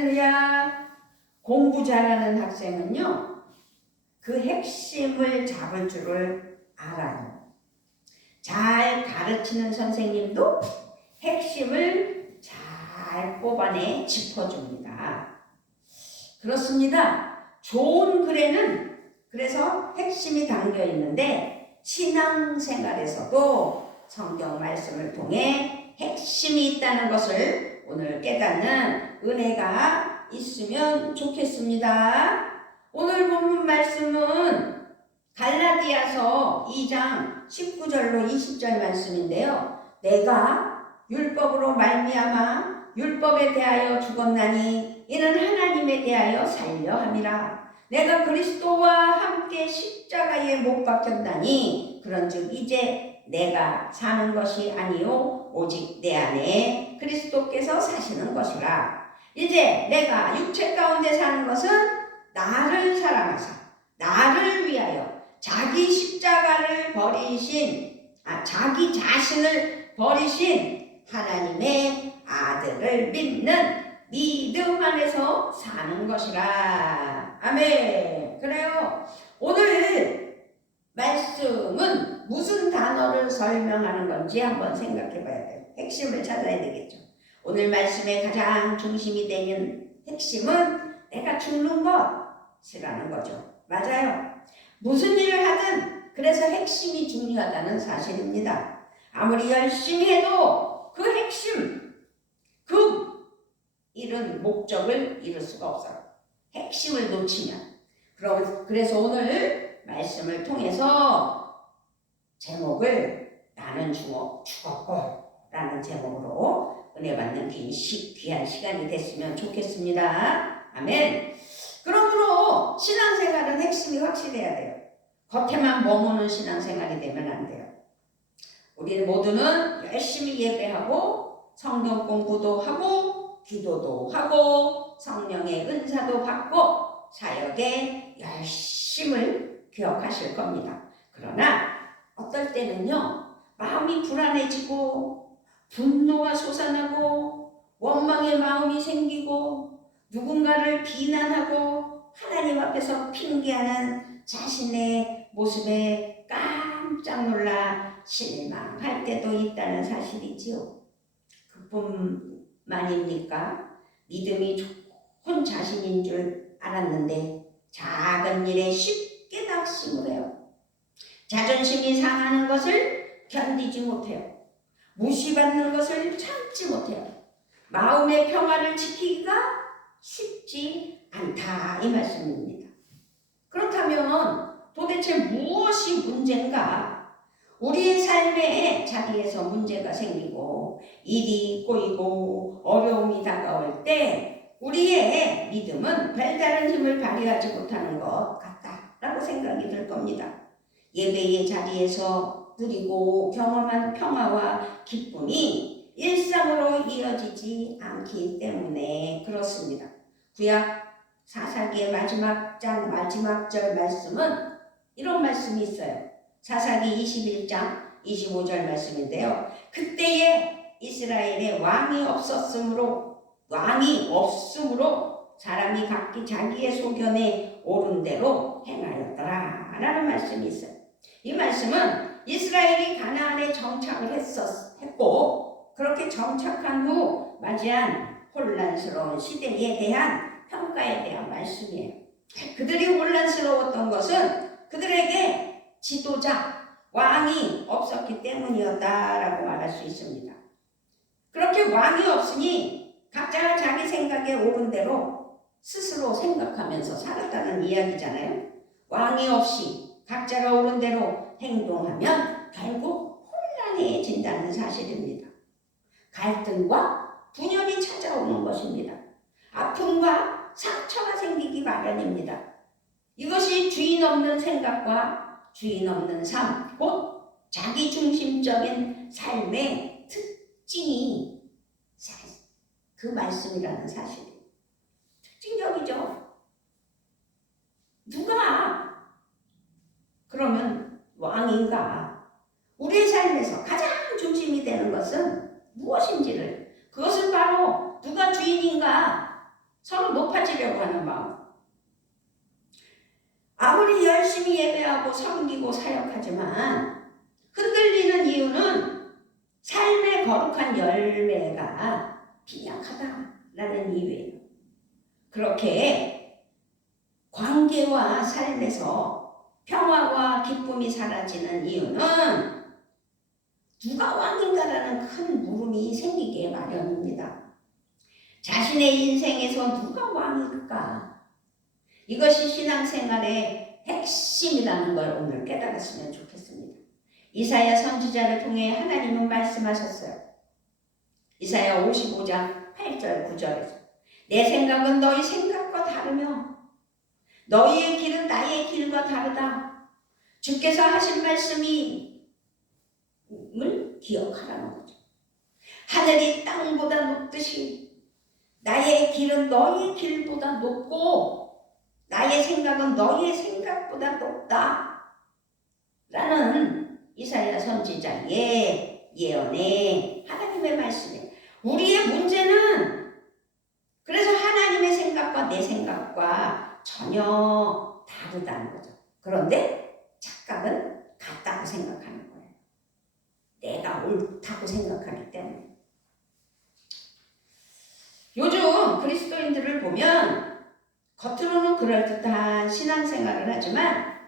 할렐루야. 공부 잘하는 학생은요, 그 핵심을 잡을 줄을 알아요. 잘 가르치는 선생님도 핵심을 잘 뽑아내 짚어줍니다. 그렇습니다. 좋은 글에는 그래서 핵심이 담겨 있는데 신앙생활에서도 성경 말씀을 통해 핵심이 있다는 것을 오늘 깨닫는 은혜가 있으면 좋겠습니다. 오늘 본문 말씀은 갈라디아서 2장 19절로 20절 말씀인데요. 내가 율법으로 말미암아 율법에 대하여 죽었나니 이는 하나님에 대하여 살려 함이라. 내가 그리스도와 함께 십자가에 못 박혔나니 그런즉 이제 내가 사는 것이 아니요 오직 내 안에 그리스도께서 사시는 것이라. 이제 내가 육체 가운데 사는 것은 나를 사랑하사 나를 위하여 자기 십자가를 버리신 자기 자신을 버리신 하나님의 아들을 믿는 믿음 안에서 사는 것이라. 아멘. 그래요. 오늘 말씀은 무슨 단어를 설명하는 건지 한번 생각해 봐야 돼요. 핵심을 찾아야 되겠죠. 오늘 말씀의 가장 중심이 되는 핵심은 내가 죽는 것이라는 거죠. 맞아요. 무슨 일을 하든 그래서 핵심이 중요하다는 사실입니다. 아무리 열심히 해도 그 핵심, 그 일은 목적을 이룰 수가 없어요. 핵심을 놓치면. 그래서 오늘 말씀을 통해서 제목을 나는 죽었고 라는 제목으로 은혜 받는 귀한 시간이 됐으면 좋겠습니다. 아멘. 그러므로 신앙생활은 핵심이 확실해야 돼요. 겉에만 머무는 신앙생활이 되면 안 돼요. 우리 모두는 열심히 예배하고 성경 공부도 하고 기도도 하고 성령의 은사도 받고 사역에 열심을 기억하실 겁니다. 그러나 어떨 때는요, 마음이 불안해지고 분노가 솟아나고 원망의 마음이 생기고 누군가를 비난하고 하나님 앞에서 핑계하는 자신의 모습에 깜짝 놀라 실망할 때도 있다는 사실이지요. 그뿐만입니까? 믿음이 좋은 자신인 줄 알았는데 작은 일에 쉽게 낙심을 해요. 자존심이 상하는 것을 견디지 못해요. 무시받는 것을 참지 못해요. 마음의 평화를 지키기가 쉽지 않다 이 말씀입니다. 그렇다면 도대체 무엇이 문제인가? 우리의 삶에 자기에서 문제가 생기고 일이 꼬이고 어려움이 다가올 때 우리의 믿음은 별다른 힘을 발휘하지 못하는 것 같다라고 생각이 들 겁니다. 예배의 자리에서 누리고 경험한 평화와 기쁨이 일상으로 이어지지 않기 때문에 그렇습니다. 구약 사사기의 마지막 절 말씀은 이런 말씀이 있어요. 사사기 21장 25절 말씀인데요. 그때에 이스라엘에 왕이 없음으로 사람이 각기 자기의 소견에 옳은 대로 행하였더라 라는 말씀이 있어요. 이 말씀은 이스라엘이 가나안에 정착을 했고 그렇게 정착한 후 맞이한 혼란스러운 시대에 대한 평가에 대한 말씀이에요. 그들이 혼란스러웠던 것은 그들에게 지도자, 왕이 없었기 때문이었다라고 말할 수 있습니다. 그렇게 왕이 없으니 각자가 자기 생각에 옳은 대로 스스로 생각하면서 살았다는 이야기잖아요. 왕이 없이 각자가 옳은 대로 행동하면 결국 혼란해진다는 사실입니다. 갈등과 분열이 찾아오는 것입니다. 아픔과 상처가 생기기 마련입니다. 이것이 주인 없는 생각과 주인 없는 삶, 곧 자기중심적인 삶의 특징이 그 말씀이라는 사실이에요. 특징적이죠. 누가 그러면 왕인가? 우리의 삶에서 가장 중심이 되는 것은 무엇인지를, 그것은 바로 누가 주인인가 서로 높아지려고 하는 마음. 아무리 열심히 예배하고 섬기고 사역하지만 흔들리는 이유는 삶의 거룩한 열매가 빈약하다라는 이유예요. 그렇게 관계와 삶에서 평화와 기쁨이 사라지는 이유는 누가 왕인가라는 큰 물음이 생기게 마련입니다. 자신의 인생에서 누가 왕일까? 이것이 신앙생활의 핵심이라는 걸 오늘 깨달았으면 좋겠습니다. 이사야 선지자를 통해 하나님은 말씀하셨어요. 이사야 55장 8절 9절에서 내 생각은 너희 생각과 다르며 너희의 길은 나의 길과 다르다. 주께서 하신 말씀을 기억하라는 거죠. 하늘이 땅보다 높듯이 나의 길은 너희의 길보다 높고 나의 생각은 너희의 생각보다 높다 라는 이사야 선지자의 예언에 하나님의 말씀에 우리의 문제는 그래서 하나님의 생각과 내 생각과 전혀 다르다는 거죠. 그런데 착각은 같다고 생각하는 거예요. 내가 옳다고 생각하기 때문에. 요즘 그리스도인들을 보면 겉으로는 그럴듯한 신앙생활을 하지만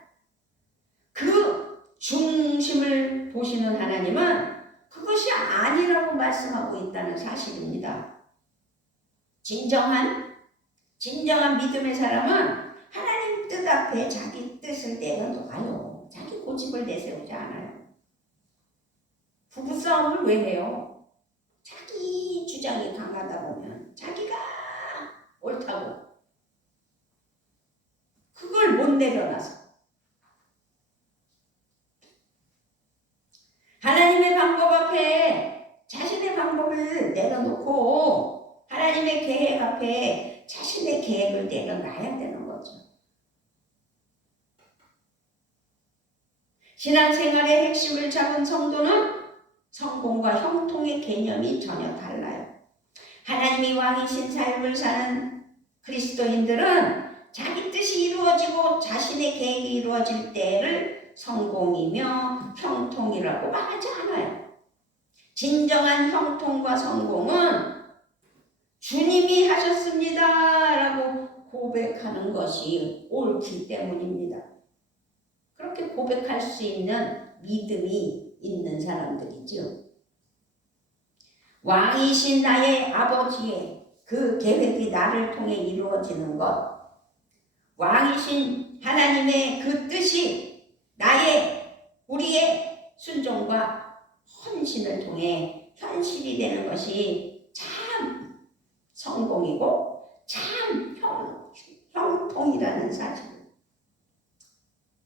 그 중심을 보시는 하나님은 그것이 아니라고 말씀하고 있다는 사실입니다. 진정한 믿음의 사람은 하나님 뜻 앞에 자기 뜻을 내려놓아요. 자기 고집을 내세우지 않아요. 부부싸움을 왜 해요? 자기 주장이 강하다 보면 자기가 옳다고 그걸 못 내려놔서 하나님의 방법 앞에 자신의 방법을 내려놓고 하나님의 계획 앞에 자신의 계획을 내려놔야 되는 거죠. 신앙생활의 핵심을 잡은 성도는 성공과 형통의 개념이 전혀 달라요. 하나님이 왕이신 삶을 사는 그리스도인들은 자기 뜻이 이루어지고 자신의 계획이 이루어질 때를 성공이며 형통이라고 말하지 않아요. 진정한 형통과 성공은 주님이 하셨습니다 라고 고백하는 것이 옳기 때문입니다. 그렇게 고백할 수 있는 믿음이 있는 사람들이죠. 왕이신 나의 아버지의 그 계획이 나를 통해 이루어지는 것, 왕이신 하나님의 그 뜻이 우리의 순종과 헌신을 통해 현실이 되는 것이 참 성공이고 참 형통이라는 사실.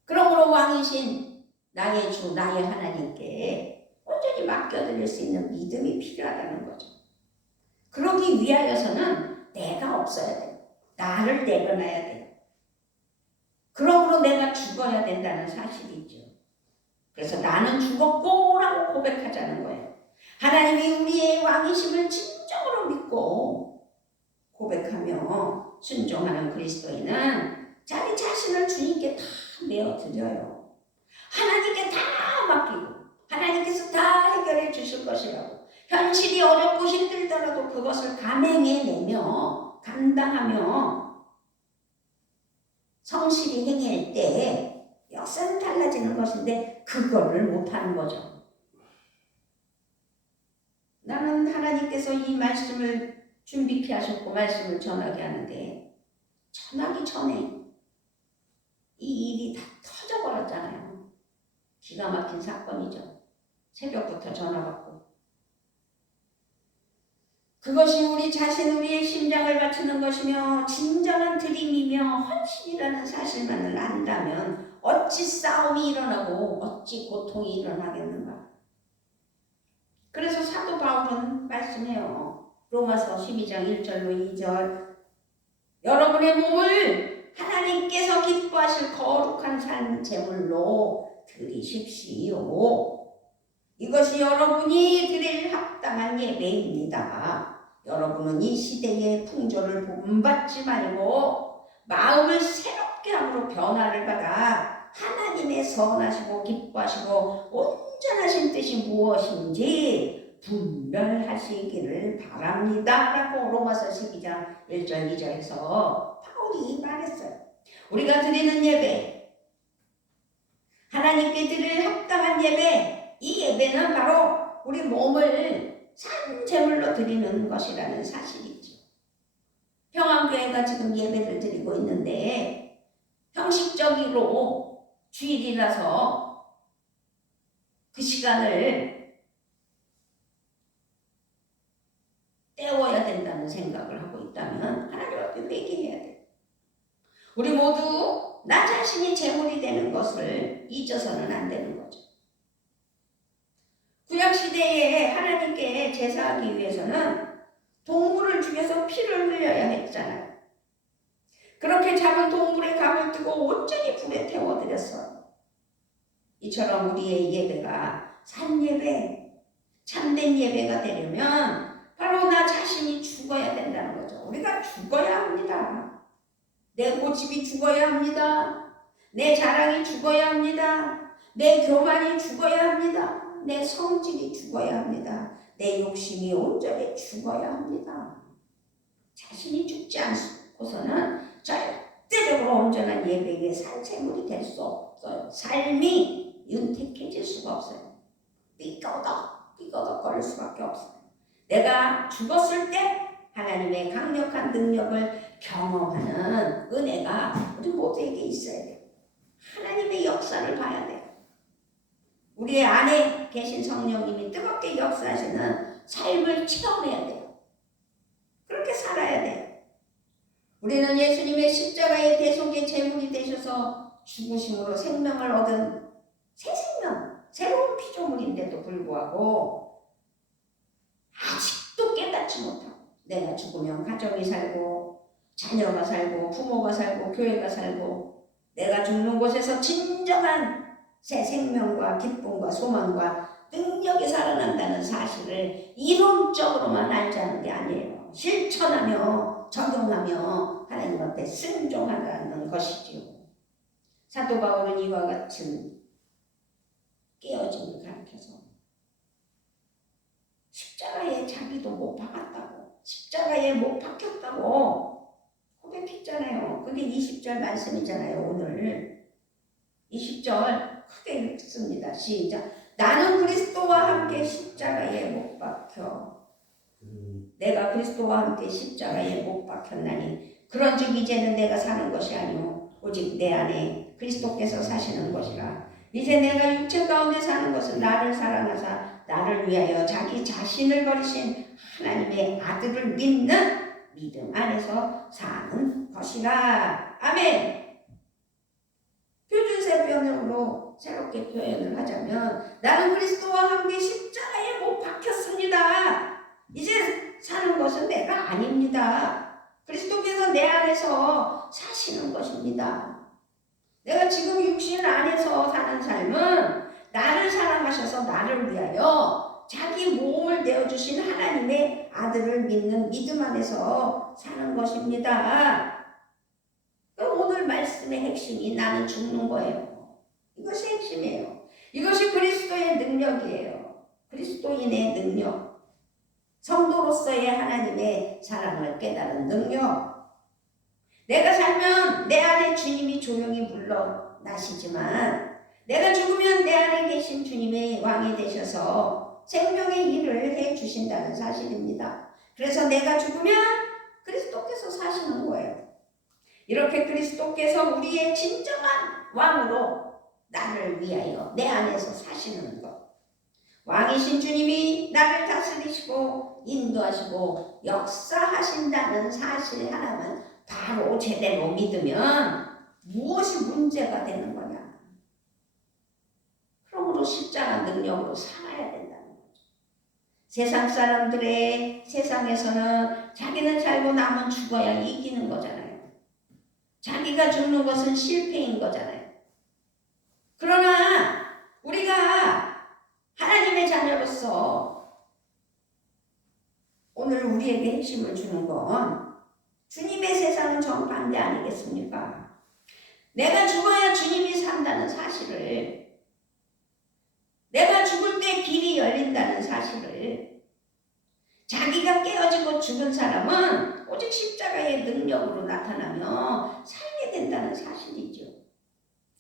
그러므로 왕이신 나의 주, 나의 하나님께 온전히 맡겨드릴 수 있는 믿음이 필요하다는 거죠. 그러기 위하여서는 내가 없어야 돼요. 나를 내려놔야 돼요. 그러므로 내가 죽어야 된다는 사실이죠. 그래서 나는 죽었고 라고 고백하자는 거예요. 하나님이 우리의 왕이심을 진정으로 믿고 고백하며 순종하는 그리스도인은 자기 자신을 주님께 다 내어드려요. 하나님께 다 맡기고 하나님께서 다 해결해 주실 것이라고 현실이 어렵고 힘들더라도 그것을 감행해내며 감당하며 성실히 행할 때 역사는 달라지는 것인데 그거를 못하는 거죠. 나는 하나님께서 이 말씀을 준비케 하셨고 말씀을 전하게 하는데 전하기 전에 이 일이 다 터져버렸잖아요. 기가 막힌 사건이죠. 새벽부터 전화 받고. 그것이 우리 자신, 우리의 심장을 바치는 것이며 진정한 드림이며 헌신이라는 사실만을 안다면 어찌 싸움이 일어나고 어찌 고통이 일어나겠는가. 그래서 사도 바울은 말씀해요. 로마서 12장 1절로 2절 여러분의 몸을 하나님께서 기뻐하실 거룩한 산 제물로 드리십시오. 이것이 여러분이 드릴 합당한 예배입니다. 여러분은 이 시대의 풍조를 본받지 말고 마음을 새롭게 함으로 변화를 받아 하나님의 선하시고 기뻐하시고 온전하신 뜻이 무엇인지 분별하시기를 바랍니다 라고 로마서 12장 1절 2절에서 바울이 말했어요. 우리가 드리는 예배, 하나님께 드릴 합당한 예배, 이 예배는 바로 우리 몸을 산 제물로 드리는 것이라는 사실이죠. 평안교회가 지금 예배를 드리고 있는데 형식적으로 주일이라서 그 시간을 때워야 된다는 생각을 하고 있다면 하나님 앞에 회개해야 돼요. 우리 모두 나 자신이 제물이 되는 것을 잊어서는 안 되는 거죠. 구약시대에 하나님께 제사하기 위해서는 동물을 죽여서 피를 흘려야 했잖아요. 그렇게 잡은 동물의 감을 뜨고 온전히 불에 태워드렸어요. 이처럼 우리의 예배가 산예배, 참된 예배가 되려면 바로 나 자신이 죽어야 된다는 거죠. 우리가 죽어야 합니다. 내 고집이 죽어야 합니다. 내 자랑이 죽어야 합니다. 내 교만이 죽어야 합니다. 내 성질이 죽어야 합니다. 내 욕심이 온전히 죽어야 합니다. 자신이 죽지 않고서는 절대적으로 온전한 예배의 산채물이 될 수 없어요. 삶이 윤택해질 수가 없어요. 삐거덕 거릴 수밖에 없어요. 내가 죽었을 때 하나님의 강력한 능력을 경험하는 은혜가 우리 모두에게 있어야 돼요. 하나님의 역사를 봐야 돼요. 우리의 안에 계신 성령님이 뜨겁게 역사하시는 삶을 체험해야 돼요. 그렇게 살아야 돼요. 우리는 예수님의 십자가의 대속의 제물이 되셔서 죽으심으로 생명을 얻은 새 생명, 새로운 피조물인데도 불구하고 아직도 깨닫지 못하고 내가 죽으면 가정이 살고 자녀가 살고 부모가 살고 교회가 살고 내가 죽는 곳에서 진정한 새 생명과 기쁨과 소망과 능력이 살아난다는 사실을 이론적으로만 알자는 게 아니에요. 실천하며 적용하며 하나님 앞에 순종하라는 것이지요. 사도 바울은 이와 같은 깨어짐을 가르쳐서 십자가에 자기도 못 박았다고, 십자가에 못 박혔다고 고백했잖아요. 그게 20절 말씀이잖아요. 오늘 20절 크게 읽습니다. 시작. 나는 그리스도와 함께 십자가에 못 박혀. 내가 그리스도와 함께 십자가에 못 박혔나니 그런즉 이제는 내가 사는 것이 아니오 오직 내 안에 그리스도께서 사시는 것이라. 이제 내가 육체 가운데 사는 것은 나를 사랑하사 나를 위하여 자기 자신을 버리신 하나님의 아들을 믿는 믿음 안에서 사는 것이라. 아멘. 표준세 변형으로 새롭게 표현을 하자면 나는 그리스도와 함께 십자가에 못 박혔습니다. 이제 사는 것은 내가 아닙니다. 그리스도께서 내 안에서 사시는 것입니다. 내가 지금 육신 안에서 사는 삶은 나를 사랑하셔서 나를 위하여 자기 몸을 내어주신 하나님의 아들을 믿는 믿음 안에서 사는 것입니다. 오늘 말씀의 핵심이 나는 죽는 거예요. 이것이 핵심이에요. 이것이 그리스도의 능력이에요. 그리스도인의 능력. 성도로서의 하나님의 사랑을 깨달은 능력. 내가 살면 내 안에 주님이 조용히 물러나시지만 내가 죽으면 내 안에 계신 주님의 왕이 되셔서 생명의 일을 해주신다는 사실입니다. 그래서 내가 죽으면 그리스도께서 사시는 거예요. 이렇게 그리스도께서 우리의 진정한 왕으로 나를 위하여 내 안에서 사시는 것. 왕이신 주님이 나를 다스리시고 인도하시고 역사하신다는 사실 하나만 바로 제대로 믿으면 무엇이 문제가 되는 거냐. 그러므로 십자가 능력으로 살아야 된다는 거죠. 세상 사람들의 세상에서는 자기는 살고 남은 죽어야 이기는 거잖아요. 자기가 죽는 것은 실패인 거잖아요. 그러나 우리가 하나님의 자녀로서 오늘 우리에게 핵심을 주는 건 주님의 세상은 정반대 아니겠습니까? 내가 죽어야 주님이 산다는 사실을, 내가 죽을 때 길이 열린다는 사실을, 자기가 깨어지고 죽은 사람은 오직 십자가의 능력으로 나타나며 살게 된다는 사실이죠.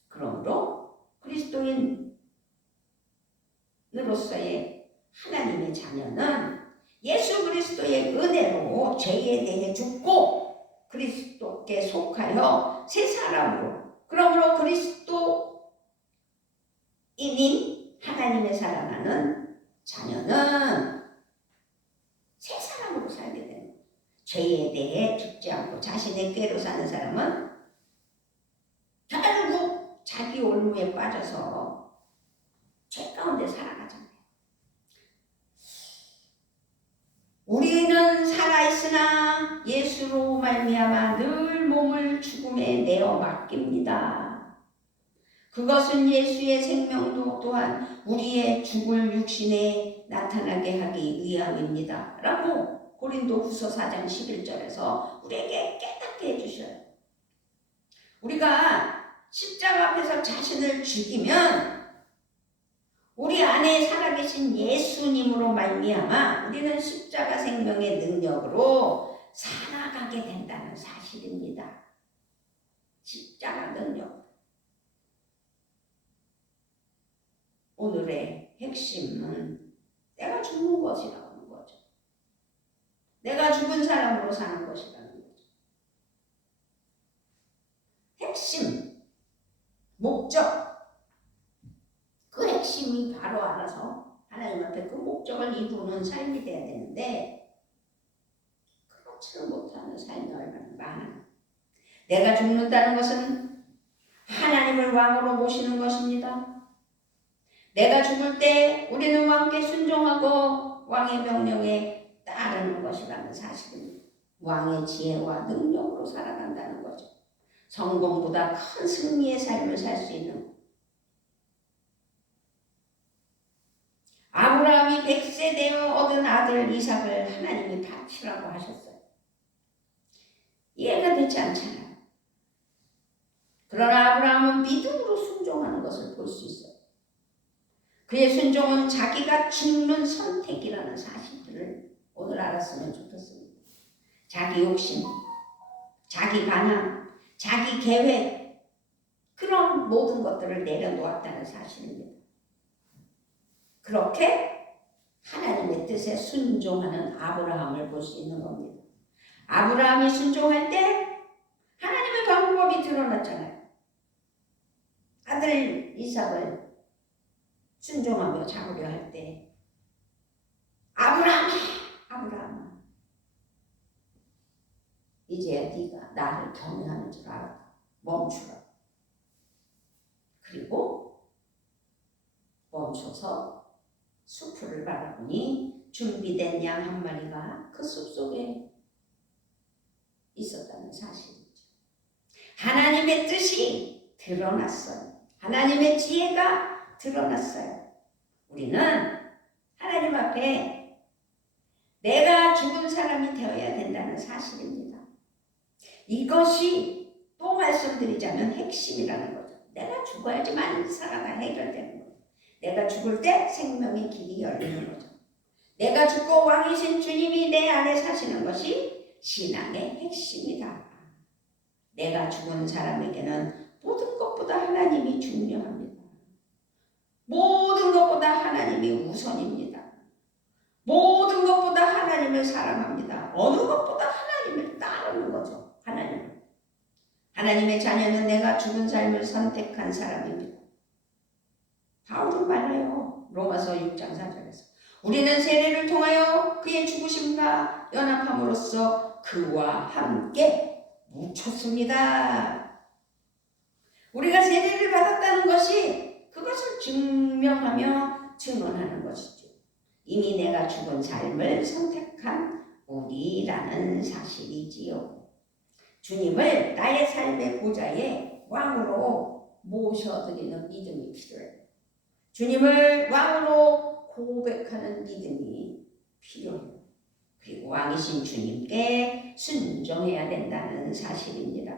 그러므로 그리스도인으로서의 하나님의 자녀는 예수 그리스도의 은혜로 죄에 대해 죽고 그리스도께 속하여 새 사람으로, 그러므로 그리스도인인 하나님의 사랑하는 자녀는 새 사람으로 살게 되는 거예요. 죄에 대해 죽지 않고 자신의 꾀로 사는 사람은 결국 자기 올무에 빠져서 죄 가운데 살아가잖아요. 우리는 살아있으나 예수로 말미암아 늘 몸을 죽음에 내어 맡깁니다. 그것은 예수의 생명도 또한 우리의 죽을 육신에 나타나게 하기 위함입니다. 라고 고린도후서 4장 11절에서 우리에게 깨닫게 해주셔요. 우리가 십자가 앞에서 자신을 죽이면 우리 안에 살아계신 예수님으로 말미암아 우리는 십자가 생명의 능력으로 살아가게 된다는 사실입니다. 십자가 능력. 오늘의 핵심은 내가 죽는 것이라는 거죠. 내가 죽은 사람으로 사는 것이라는 거죠. 핵심, 목적. 그 핵심이 바로 알아서 하나님 앞에 그 목적을 이루는 삶이 돼야 되는데 그렇지를 못하는 삶이 얼마나 많아요. 내가 죽는다는 것은 하나님을 왕으로 모시는 것입니다. 내가 죽을 때 우리는 왕께 순종하고 왕의 명령에 따르는 것이라는 사실입니다. 왕의 지혜와 능력으로 살아간다는 거죠. 성공보다 큰 승리의 삶을 살 수 있는 것. 아브라함이 100세 되어 얻은 아들 이삭을 하나님이 바치라고 하셨어요. 이해가 되지 않잖아요. 그러나 아브라함은 믿음으로 순종하는 것을 볼 수 있어요. 그의 순종은 자기가 죽는 선택이라는 사실들을 오늘 알았으면 좋겠습니다. 자기 욕심, 자기 반항, 자기 계획, 그런 모든 것들을 내려놓았다는 사실입니다. 그렇게 하나님의 뜻에 순종하는 아브라함을 볼 수 있는 겁니다. 아브라함이 순종할 때 하나님의 방법이 드러났잖아요. 아들 이삭을 순종하며 잡으려 할 때 아브라함아, 아브라함아, 이제야 네가 나를 경외하는 줄 알았다. 멈추라. 그리고 멈춰서 숲을 바라보니 준비된 양 한 마리가 그 숲속에 있었다는 사실이죠. 하나님의 뜻이 드러났어요. 하나님의 지혜가 드러났어요. 우리는 하나님 앞에 내가 죽은 사람이 되어야 된다는 사실입니다. 이것이 또 말씀드리자면 핵심이라는 거죠. 내가 죽어야지만 살아가 해결되는 거죠. 내가 죽을 때 생명의 길이 열리는 거죠. 내가 죽고 왕이신 주님이 내 안에 사시는 것이 신앙의 핵심이다. 내가 죽은 사람에게는 모든 것보다 하나님이 중요합니다. 모든 것보다 하나님이 우선입니다. 모든 것보다 하나님을 사랑합니다. 어느 것보다 하나님을 따르는 거죠. 하나님의 자녀는 내가 죽은 삶을 선택한 사람입니다. 바울은 말해요. 로마서 6장 4절에서 우리는 세례를 통하여 그의 죽으심과 연합함으로써 그와 함께 묻혔습니다. 우리가 세례를 받았다는 것이 그것을 증명하며 증언하는 것이죠. 이미 내가 죽은 삶을 선택한 우리라는 사실이지요. 주님을 나의 삶의 보좌에 왕으로 모셔드리는 믿음이 필요해요. 주님을 왕으로 고백하는 믿음이 필요해요. 그리고 왕이신 주님께 순종해야 된다는 사실입니다.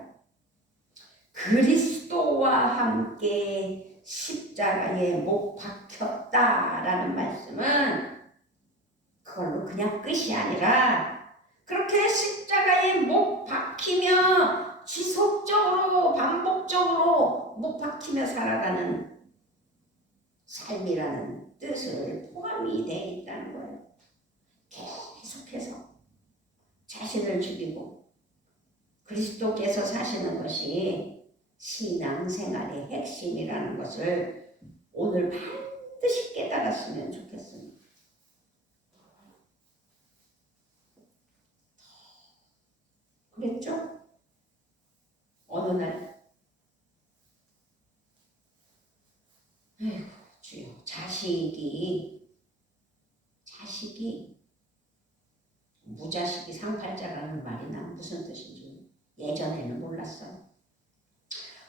그리스도와 함께 십자가에 못 박혔다라는 말씀은 그걸로 그냥 끝이 아니라 그렇게 십자가에 못 박히며 지속적으로 반복적으로 못 박히며 살아가는 삶이라는 뜻을 포함이 되어 있다는 거예요. 계속해서 자신을 죽이고 그리스도께서 사시는 것이 신앙생활의 핵심이라는 것을 오늘 반드시 깨달았으면 좋겠습니다. 그랬죠? 어느 날 주여, 자식이 무자식이 상팔자라는 말이 난 무슨 뜻인지 예전에는 몰랐어요.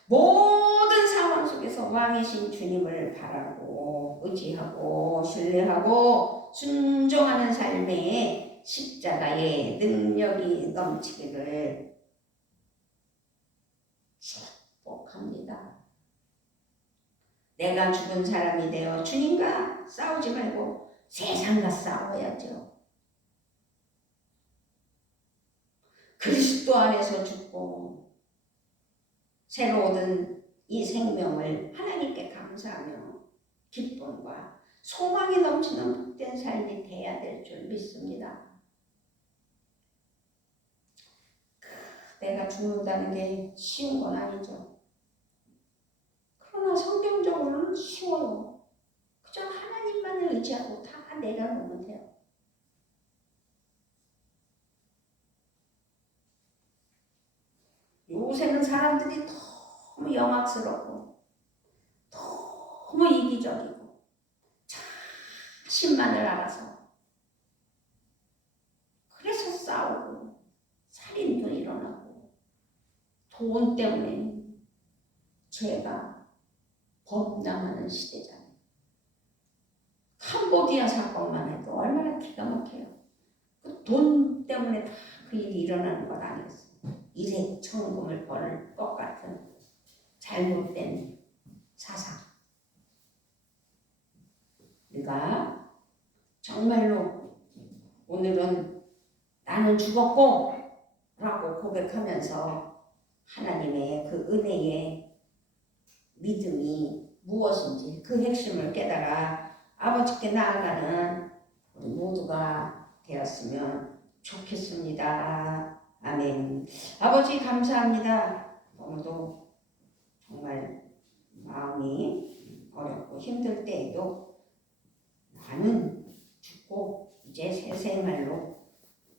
모든 상황 속에서 왕이신 주님을 바라고 의지하고 신뢰하고 순종하는 삶에 십자가의 능력이 넘치기를 축복합니다. 내가 죽은 사람이 되어 주님과 싸우지 말고 세상과 싸워야죠. 그리스도 안에서 죽고 새로 얻은 이 생명을 하나님께 감사하며 기쁨과 소망이 넘치는 복된 삶이 돼야 될 줄 믿습니다. 내가 죽는다는 게 쉬운 건 아니죠. 그러나 성경적으로는 쉬워요. 그저 하나님만을 의지하고 다 내려놓으면 돼요. 요새는 사람들이 너무 영악스럽고 너무 이기적이고 자신만을 알아서 그래서 싸우고 살인도 일어나고 돈 때문에 죄가 범람하는 시대잖아요. 캄보디아 사건만 해도 얼마나 기가 막혀요. 그 돈 때문에 다 그 일이 일어나는 것 아니겠어요. 일액천금을 벌 것 같은 잘못된 사상. 우리가 정말로 오늘은 나는 죽었고 라고 고백하면서 하나님의 그 은혜의 믿음이 무엇인지 그 핵심을 깨달아 아버지께 나아가는 우리 모두가 되었으면 좋겠습니다. 아멘. 아버지 감사합니다. 오늘도 정말 마음이 어렵고 힘들 때에도 나는 죽고 이제 새 생활로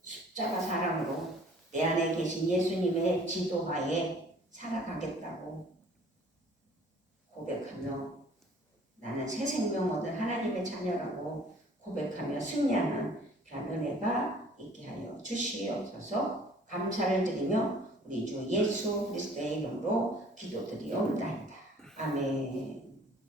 십자가 사랑으로 내 안에 계신 예수님의 지도하에 살아가겠다고 고백하며 나는 새 생명 얻은 하나님의 자녀라고 고백하며 승리하는 귀한 은혜가 있게 하여 주시옵소서. 감사를 드리며 우리 주 예수 그리스도의 이름으로 기도드리옵나이다. 아멘.